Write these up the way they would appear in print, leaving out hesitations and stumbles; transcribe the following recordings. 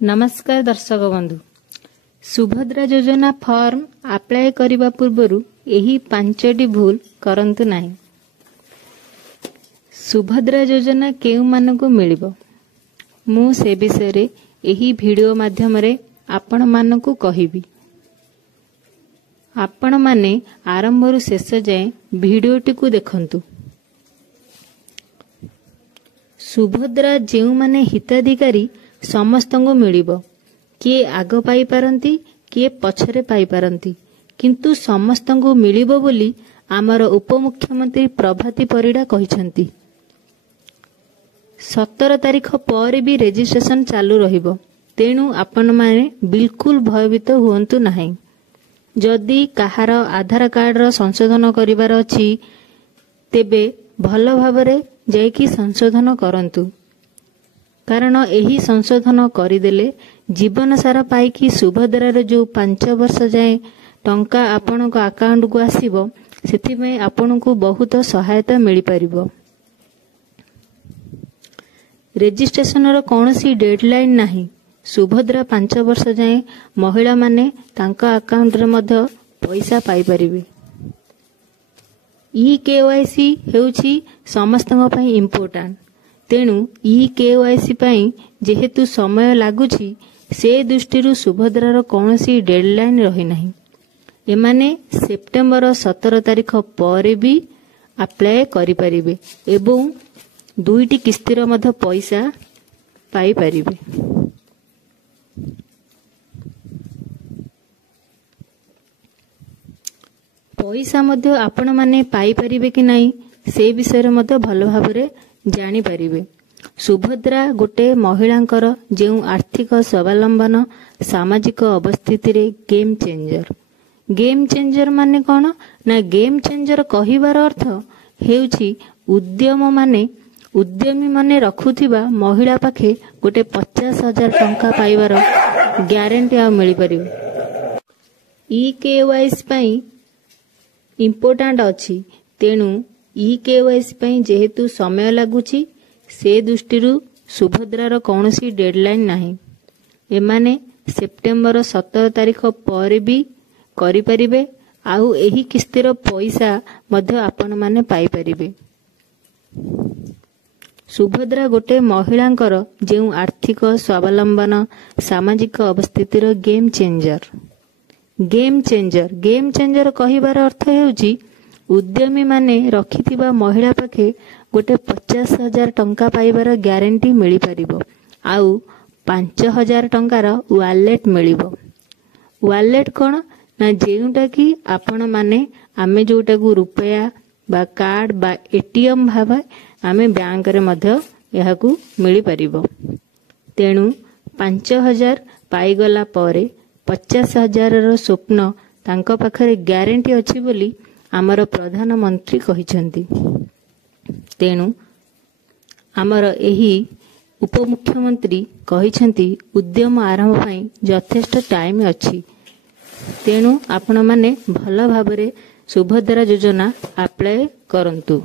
नमस्कार दर्शक बंधु, सुभद्रा योजना फॉर्म अप्लाई करने पूर्व यही 5टी भूल करंतु नहीं। सुभद्रा योजना केउ मानकु मिलिबो मु से विषय रे यही वीडियो माध्यम रे आपण मानकु कहिबी। आपण माने आरंभरु शेष जाए वीडियोटी को देखंतु। सुभद्रा जेउ माने हिताधिकारी समस्त को मिलिबो, किए आग पाई पारंती किए पछरे पाई पारंती, किंतु समस्त को मिलिबो बोली आमर उपमुख्यमंत्री प्रभाती परिडा कहिसंती। 17 तारीख पर भी रेजिस्ट्रेशन चालू रहिबो, तेणु आपण माने बिल्कुल भयभीत हुअंतु नाही। जदि कहार आधार कार्ड रो संशोधन करिवार अछि तेबे भल भाबरे जायकि संशोधन करंतु, कारण यही संशोधन करदेले जीवन सारा पाइकी सुभद्रार जो 5 वर्ष जाए टंका आपण को अकाउंट को आसीबो, सेथिमे आपण को बहुत सहायता मिली परिबो। रेजिस्ट्रेशन रो कोनोसी डेडलाइन नाही। सुभद्रा 5 वर्ष जाए महिला माने तांका अकाउंट रे मध्य पैसा पाई परिबे। ई-केवाईसी हेउची समस्तଙ୍କ ପାଇଁ इम्पोर्टेंट, तेणु ई-केवाईसी ପାଇଁ जेहेतु समय लागुची से दृष्टि सुभद्रार कौनसी डेडलाइन रही नहीं। एमाने सेप्टेम्बर 17 तारीख पर भी अप्लाई करि परिबे एवं 2टी किस्तीर मध्य पैसा पाई परिबे। पैसा मध्य आपण माने पाई परिबे कि नहीं से विषय मध्य भल भाबरे जानी परिबे। सुभद्रा गोटे महिलांकर जेउ आर्थिक स्वावलंबन सामाजिक अवस्थिति रे गेम चेंजर। गेम चेंजर माने कोन ना, गेम चेंजर कहिबार अर्थ हेउची उद्यमी माने रखुथिबा महिला पाखे गोटे 50,000 टंका पाइबार ग्यारंटी आ मिली परिबो। ई-केवाईसी पई इम्पोर्टेंट अछि, तेणु ई-केवाईसी पई जेहेतु समय लागुची से दृष्टि सुभद्रार कौनसी डेडलाइन नाही। एमाने सेप्टेम्बर 17 तारीख पर भी करि परिबे, आउ एही किस्तीर पैसा मध्य आपण माने पाई परिबे। सुभद्रा गोटे महिलांकर जेउ आर्थिक स्वावलंबन सामाजिक अवस्थितिर गेम चेंजर। गेम चेंजर कहिबार अर्थ हेउची उद्यमी माने रखिथिबा महिला पाखे गोटे 50,000 टंका पाइबार ग्यारंटी मिली परिबो, आउ 5,000 टंकार वालेट मिलिबो। वालेट कोन ना, जेउटा कि आपण माने आमे जोटा को रुपया बा कार्ड बा एटीएम भाबा आमे बैंक रे मध्य यहाकू मिली परिबो। तेणु 5,000 पाइगला परे 50,000 रो स्वप्न तांको पाखरे ग्यारंटी अछि बोली आमर प्रधानमंत्री कहिसंती। तेणु आमर एही उपमुख्यमंत्री कहिसंती उद्यम आरंभ पई यथेष्ट टाइम अछि, तेणु आपण माने भल भाबरे सुभद्रा योजना अप्लाई करंतु।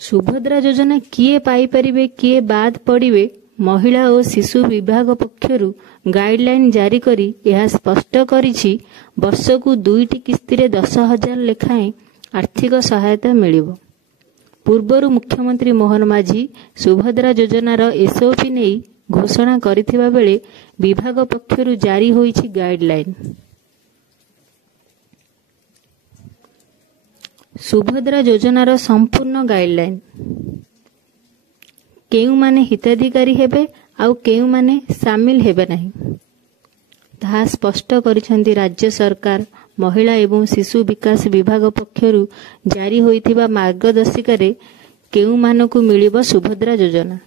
सुभद्रा योजना किए पाई परिबे किए बाद पड़िबे, महिला और शिशु विभाग पक्षरु गाइडलाइन जारी करी यह स्पष्ट करिछि। वर्षकु 2टी किस्ती रे 10,000 लेखाएं आर्थिक सहायता मिलिबो। पूर्वरु मुख्यमंत्री मोहन माझी सुभद्रा योजनार एसओपी नेई घोषणा करिथिबा बेले विभाग पक्षरु जारी होईछि गाइडलाइन। सुभद्रा योजनार संपूर्ण गाइडलाइन केउ माने हिताधिकारी हेबे आउ केउ माने सामिल हेबे नहीं, ताहा स्पष्ट करिसेंती राज्य सरकार महिला एवं शिशु विकास विभाग पक्षरु जारी होइथिबा मार्गदर्शिका रे केउ मानकु मिलिबो सुभद्रा योजना।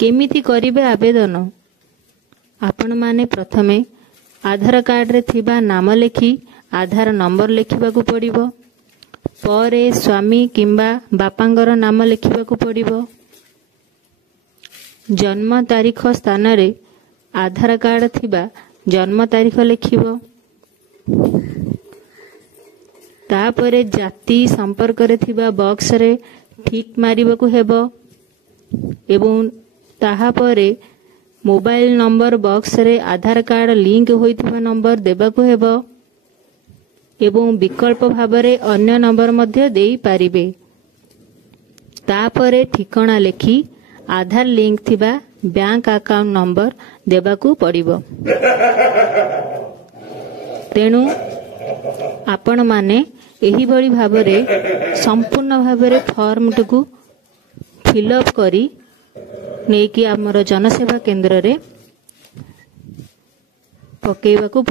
केमिति करिबे आवेदन? आपण माने प्रथमे आधार कार्ड रे थिबा नाम लेखि आधार नंबर लेखिबाकू पड़िबो। परे स्वामी किंबा बापांगर नाम लेखिबाकू पड़िबो। जन्म तारीख स्थान रे आधार कार्ड थिबा जन्म तारीख लेखिबो। तापरे जाति संपर्क रे थिबा बॉक्स रे ठीक मारिबाकू हेबो। एवं ताहापरे मोबाइल नंबर बॉक्स रे आधार कार्ड लिंक होइथिबा नंबर देबाकू हेबो एवं विकल्प भाबरे अन्य नंबर मध्य देई पारिबे। तापरे ठिकाना लेखि आधार लिंक थिबा बैंक अकाउंट नंबर देबाकू पड़िबो। तेणु आपण माने एही बड़ी भाबरे संपूर्ण भाबरे फॉर्म टुकु फिलअप करी नेकी आमर जनसेवा केंद्र रे पकेइबाकू